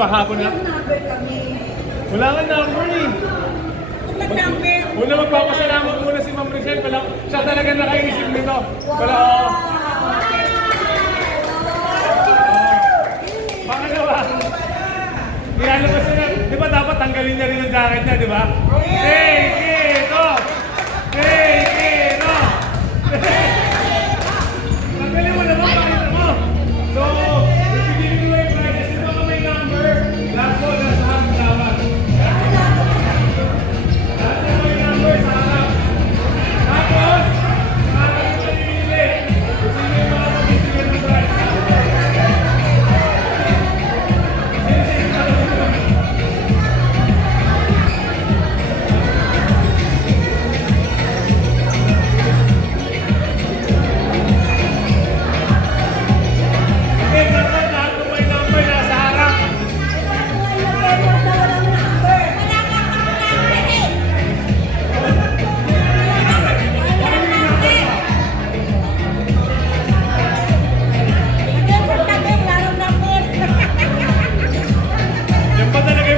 ba? Hapon na? Wala nga number eh. Una magpapasalamat muna si Ma'am Richelle. Siya talaga nakaisip nito. Wala ako. Pangalawa. Nilalabas niya. Di ba dapat tanggalin niya rin ang jacket niya, di ba? Take it off! Take it off! Tanggalin mo naman, pakita mo. So, bibigyan ko yung prices. Ito ka may number. Last po, nasa harap dapat. Lahat na may number sa harap. Tapos, sa harap ko pinili. Kung sino yung mga mabibigyan ng price.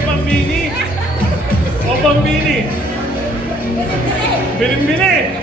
Pambini! O pambini! Biling-bili!